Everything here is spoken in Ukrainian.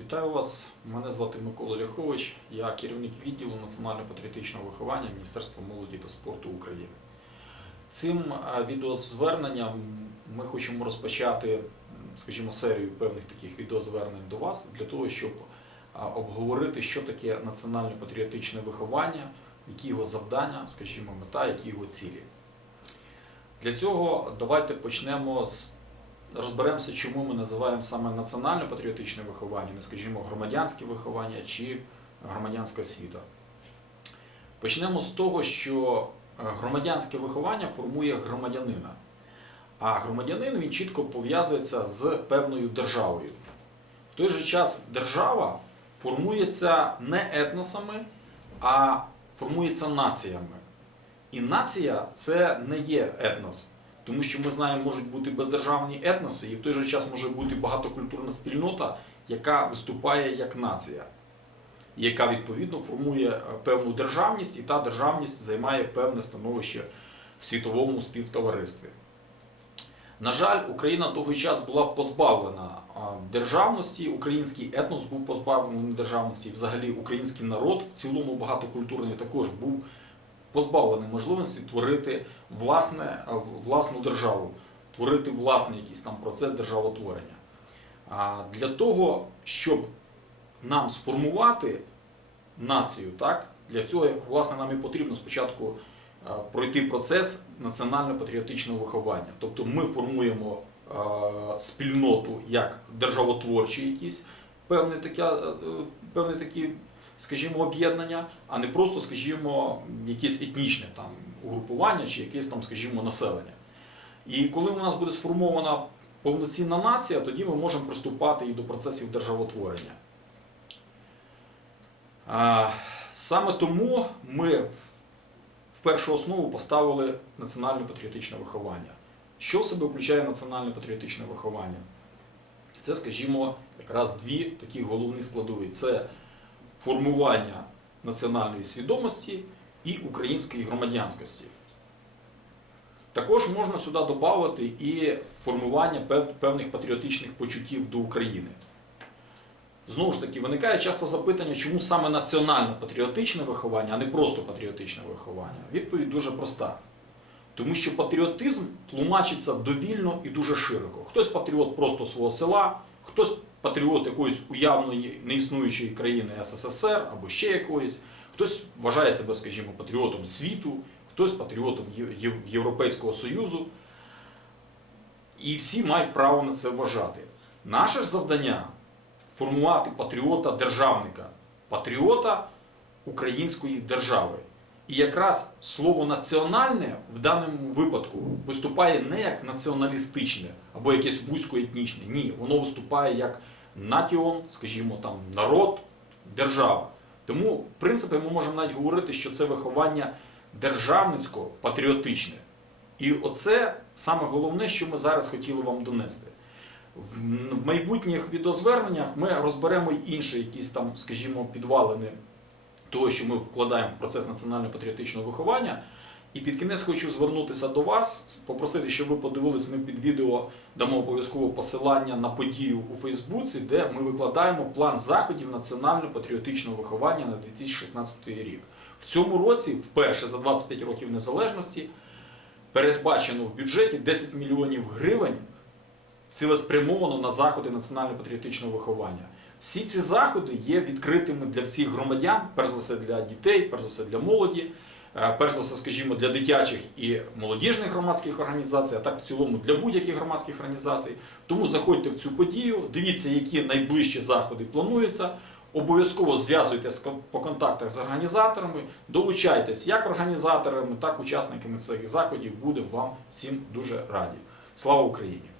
Вітаю вас. Мене звати Микола Ляхович. Я керівник відділу національно-патріотичного виховання Міністерства молоді та спорту України. Цим е, відеозверненням ми хочемо розпочати, скажімо, серію певних таких відеозвернень до вас для того, щоб обговорити, що таке національно-патріотичне виховання, які його завдання, скажімо, мета, які його цілі. Для цього давайте почнемо з розберемося, чому ми називаємо саме національно-патріотичне виховання, не скажімо, громадянське виховання чи громадянська освіта. Почнемо з того, що е, громадянське виховання формує громадянина. А громадянин він чітко пов'язується з певною державою. В той же час держава формується не етносами, а формується націями. І нація це не є етнос. Тому що ми знаємо, можуть бути бездержавні етноси, і в той же час може бути багатокультурна спільнота, яка виступає як нація, яка відповідно формує е, певну державність, і та державність займає певне становище в світовому співтоваристві. На жаль, Україна довгий час була позбавлена державності, український етнос був позбавлений державності, взагалі український народ в цілому багатокультурний також був позбавлений можливості творити власне, власну державу, творити власний якийсь там процес державотворення. А для того, щоб нам сформувати націю, так, для цього власне нам і потрібно спочатку пройти процес національно-патріотичного виховання. Тобто ми формуємо а, спільноту як державотворчі якісь е, е, певне такі, скажімо, об'єднання, а не просто, скажімо, якесь етнічне там угрупування чи якесь там, скажімо, населення. І коли у нас буде сформована повноцінна нація, тоді ми можемо приступати і до процесів державотворення. Саме тому ми в- першу основу поставили національно-патріотичне виховання. Що в себе включає національно-патріотичне виховання? Це, скажімо, якраз дві такі головні складові: це формування національної свідомості і української громадянськості. Також можна сюди додати і формування певних патріотичних почуттів до України. Знову ж таки, виникає часто запитання, чому саме національно-патріотичне виховання, а не просто патріотичне виховання. Відповідь дуже проста. Тому що патріотизм тлумачиться довільно і дуже широко. Хтось патріот просто свого села, хтось патріот якоїсь уявної неіснуючої країни СССР або ще якоїсь, хтось вважає себе, скажімо, патріотом світу, хтось патріотом Європейського Союзу. І всі мають право на це вважати. Наше ж завдання формувати патріота державника, патріота української держави. І якраз слово національне в даному випадку виступає не як націоналістичне або якесь вузькоетнічне. Ні, воно виступає як натіон, скажімо, там народ, держава. Тому, в принципі, ми можемо навіть говорити, що це виховання державницько-патріотичне. І оце саме головне, що ми зараз хотіли вам донести. В майбутніх відеозверненнях ми розберемо й інші якісь там, скажімо, підвалини того, що ми вкладаємо в процес національно-патріотичного виховання. І під кінець хочу звернутися до вас, попросити, щоб ви подивились, ми під відео дамо обов'язково посилання на подію у Фейсбуці, де ми викладаємо план заходів національно-патріотичного виховання на 2016 рік. В цьому році, вперше за 25 років незалежності, передбачено в бюджеті 10 мільйонів гривень цілеспрямовано на заходи національно-патріотичного виховання. Всі ці заходи є відкритими для всіх громадян, перш за все для дітей, перш за все для молоді, е, перш за все, скажімо, для дитячих і молодіжних громадських організацій, а так в цілому для будь-яких громадських організацій. Тому заходьте в цю подію, дивіться, які найближчі заходи плануються. Обов'язково зв'язуйтесь по контактах з організаторами, долучайтесь як організаторами, так і учасниками цих заходів. Будемо вам всім дуже раді. Слава Україні!